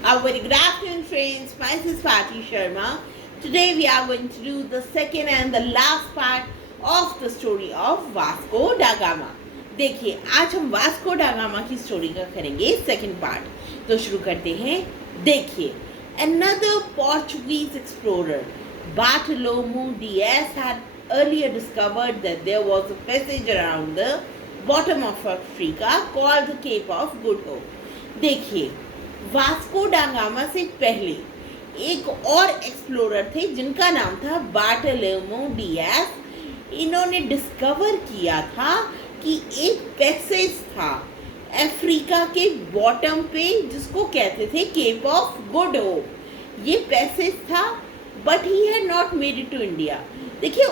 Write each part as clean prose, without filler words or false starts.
A very good afternoon, friends. Myself Patti Sharma. Today we are going to do the second and the last part of the story of Vasco da Gama. देखिए आज हम Vasco डा gamma की story का करेंगे second part. तो शुरू करते हैं। देखिए, another Portuguese explorer, Bartolomeu Dias, had earlier discovered that there was a passage around the bottom of Africa called the Cape of Good Hope. देखिए, वास्को डा गामा से पहले एक और एक्सप्लोरर थे जिनका नाम था बार्टोलोमेउ डियास। इन्होंने डिस्कवर किया था कि एक पैसेज था अफ्रीका के बॉटम पे जिसको कहते थे केप ऑफ गुड होप। ये पैसेज था but he had not made it to India. देखिए,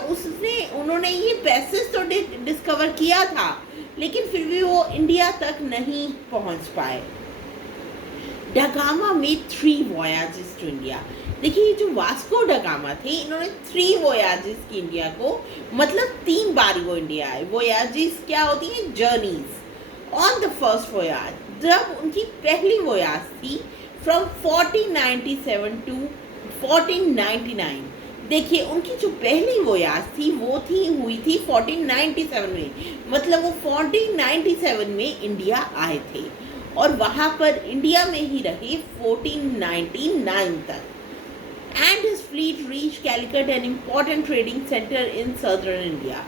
उन्होंने ये पैसेज तो डिस्कवर किया था लेकिन फिर भी वो इंडिया तक नहीं पहुंच पाए। डा गामा मेड 3 वॉयाजेस टू इंडिया। देखिए, जो वास्को डा गामा थे इन्होंने 3 वॉयाजेस की इंडिया को, मतलब 3 बार वो इंडिया आए। वॉयाजेस क्या होती हैं? जर्नीज। ऑन द फर्स्ट वॉयाज, जब उनकी पहली वॉयाज थी फ्रॉम 1497 टू 1499। देखिए, उनकी जो पहली वॉयाज थी वो हुई थी 1497 में, मतलब वो 1497 में इंडिया आए थे और वहाँ पर इंडिया में ही रहे 1499 तक। And his fleet reach Calicut, an important trading centre in southern India.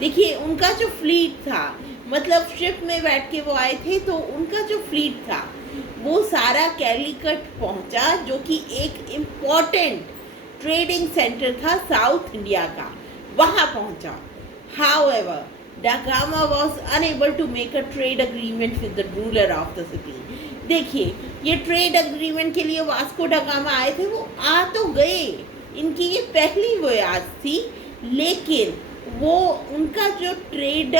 देखिए, उनका जो फ्लीट था, मतलब शिप में बैठ के वो आए थे, तो उनका जो फ्लीट था वो सारा कैलिकट पहुंचा, जो कि एक इम्पॉर्टेंट ट्रेडिंग सेंटर था साउथ इंडिया का, वहाँ पहुंचा। However, Da Gama was unable to make a trade agreement with the ruler of the city. देखिए, ये ट्रेड अग्रीमेंट के लिए वास्को डा गामा आए थे, वो आ तो गए, इनकी ये पहली वोयाज थी, लेकिन वो उनका जो ट्रेड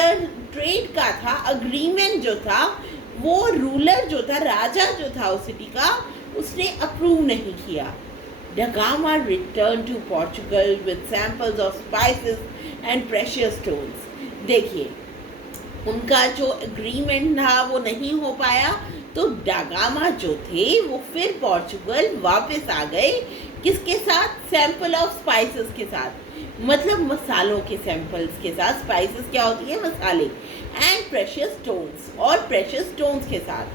का था अग्रीमेंट जो था, वो रूलर जो था, राजा जो था उस सिटी का, उसने अप्रूव नहीं किया। Da Gama returned to Portugal with samples of spices and precious stones. देखिए, उनका जो एग्रीमेंट था वो नहीं हो पाया, तो डा गामा जो थे वो फिर पोर्चुगल वापस आ गए। किसके साथ? सैंपल ऑफ स्पाइसेस के साथ, मतलब मसालों के सैंपल्स के साथ। स्पाइसेस क्या होती है? मसाले। एंड प्रेशियस स्टोन्स, और प्रेशियस स्टोन्स के साथ।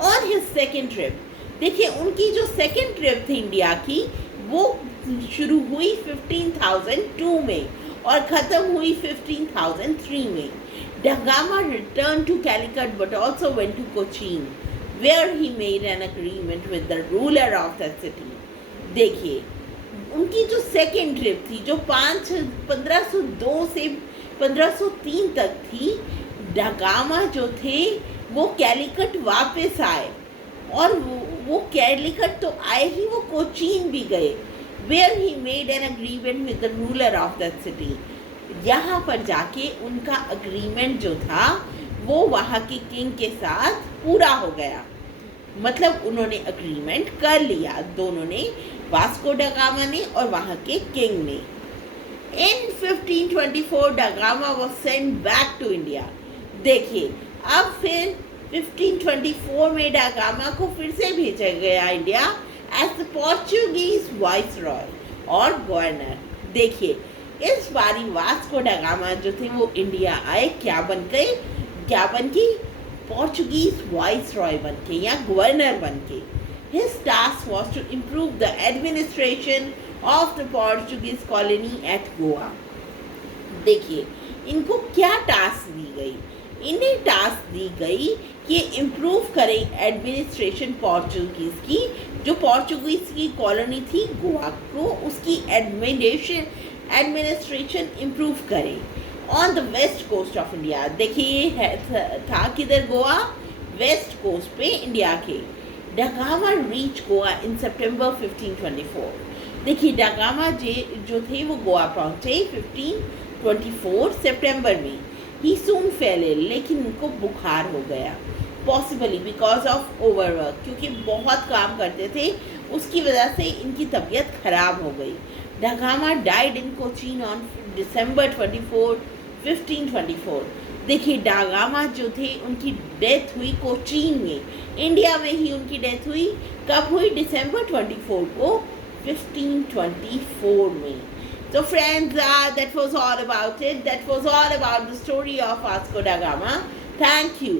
और हिज सेकेंड ट्रिप, देखिए उनकी जो सेकेंड ट्रिप थी इंडिया की, वो शुरू हुई 15,002 में और ख़त्म हुई 15,003 में। Da Gama returned to Calicut but also went to Cochin, where he made an agreement with the ruler of that city. देखिए, उनकी जो सेकेंड ट्रिप थी, जो 1502 से 1503 तक थी, डा गामा जो थे वो कैलिकट वापस आए, और वो कैलिकट तो आए ही, वो कोचीन भी गए, where he made an agreement with the ruler of that city. यहाँ पर जाके उनका अग्रीमेंट जो था वो वहाँ के किंग के साथ पूरा हो गया, मतलब उन्होंने अग्रीमेंट कर लिया, दोनों ने, वास्को डा गामा ने और वहाँ के किंग ने। In 1524 डा gamma was sent back to India. देखिए, अब फिर 1524 में डा गामा को फिर से भेजा गया India as the Portuguese viceroy और गवर्नर। देखिए, इस बारी वास्को डा गामा जो थे वो इंडिया आए, क्या बन के? पोर्चुगीज वाइसरॉय बन के या गवर्नर बन के। His task was to improve the administration of the Portuguese colony at Goa. देखिए, इनको क्या टास्क दी गई? इन्हें टास्क दी गई कि इम्प्रूव करें एडमिनिस्ट्रेशन पोर्चुगीज की, जो पोर्चुगीज की कॉलोनी थी गोवा को, उसकी एडमिनिस्ट्रेशन इम्प्रूव करें on the west coast of India. देखिए, था किधर? गोवा, वेस्ट कोस्ट पे इंडिया के। Da Gama reach Goa in September 1524। देखिए, डा गामा जो थे वो गोवा पहुँचे 1524 सितंबर में। ही सून फेल इल, लेकिन उनको बुखार हो गया, पॉसिबली बिकॉज ऑफ ओवरवर्क, क्योंकि बहुत काम करते थे, उसकी वजह से इनकी तबीयत खराब हो गई। डा gamma died in Cochin on December 24, 1524। देखिए डागामा जो थे उनकी डेथ हुई कोचीन में, इंडिया में ही उनकी डेथ हुई। कब हुई? December 24 को 1524 में। So friends, that was all about it. That was all about the story of Vasco da Gama. Thank you.